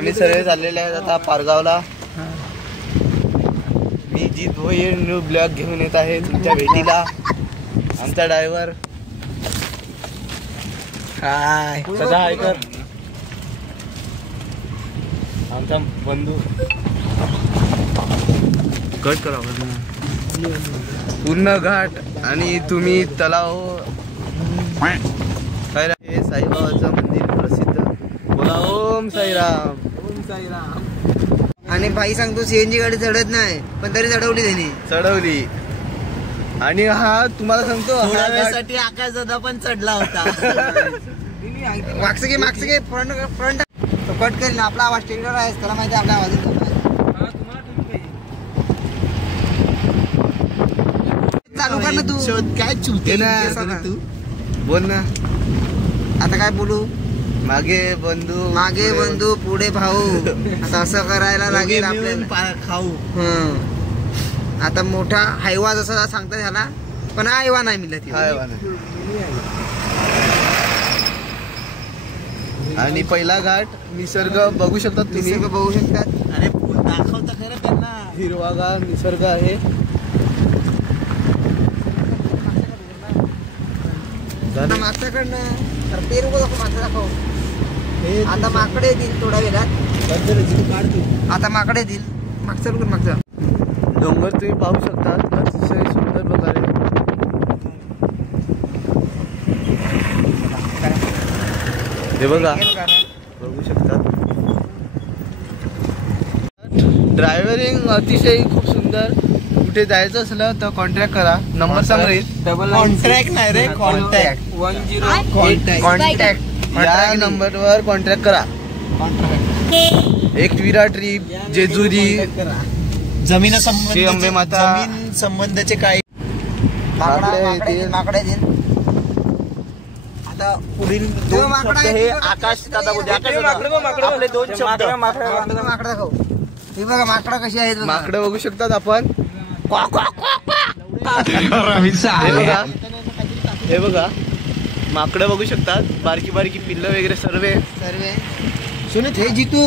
आम्ही सर्व चाललेले आहेत आता पारगावला. मी जीत भोईर न्यू ब्लॉग घेऊन येत आहे तुमच्या भेटीला. आमचा ड्रायव्हर हाय सदा हायकर, आमचा बंधू कट करा पूर्ण घाट आणि तुम्ही तलाव. हे साईबाबाचं मंदिर प्रसिद्ध. बोला ओम साईराम. ओम साईराम. आणि भाई सांगतो सीएनजी गाडी चढत नाही पण तरी चढवली त्यांनी. चढवली. आणि हा तुम्हाला सांगतो थोड्या वेळासाठी आकाश दादा पण चढला होता. मागचं घे फ्रंट कट करेल ना. आपला आवाज स्टेजवर आहे, त्याला माहिती आपला आवाज येतो. चालू कर ना तू. काय चुते तू बोल ना. आता काय बोलू. मागे बंधू पुढे भाऊ. आता असं करायला लागेल आपल्याला. खाऊ. आता मोठा हायवा जसा सांगता झाला पण हायवा नाही मिळत. आणि पहिला घाट निसर्ग बघू शकतात तुम्ही. बघू शकतात. अरे दाखवता खरं त्यांना. हिरवागार निसर्ग आहे. मागच्याकडनं पेरू मागचं दाखव. आता माकडे येतील थोड्या वेळात. आता माकडे येतील. मागचा डोंगर तुम्ही पाहू शकता अतिशय सुंदर प्रकारे. हे बघा बघू शकता. ड्रायव्हरिंग अतिशय खूप सुंदर. कुठे जायचं असलं तर कॉन्टॅक्ट करा. नंबर सांग रे. कॉन्ट्रॅक्ट नाही रे, कॉन्टॅक्ट. कॉन्टॅक्ट या नंबरवर कॉन्टॅक्ट करा. एक विरा ट्रिप, जेजुरी, जमीन अंबे माता, जमीन संबंधाचे काही माकडे येतील. आता पुढील दोन शब्द हे आकाश दादा बोलते. आपले दोन शब्द माकडं दाखव. हे बघा माकडं कशी आहेत. माकडं बघू शकतात आपण. हे बघा माकडं बघू शकतात. बारकी बारकी पिल्लं वगैरे सर्व. सुनित हे जितू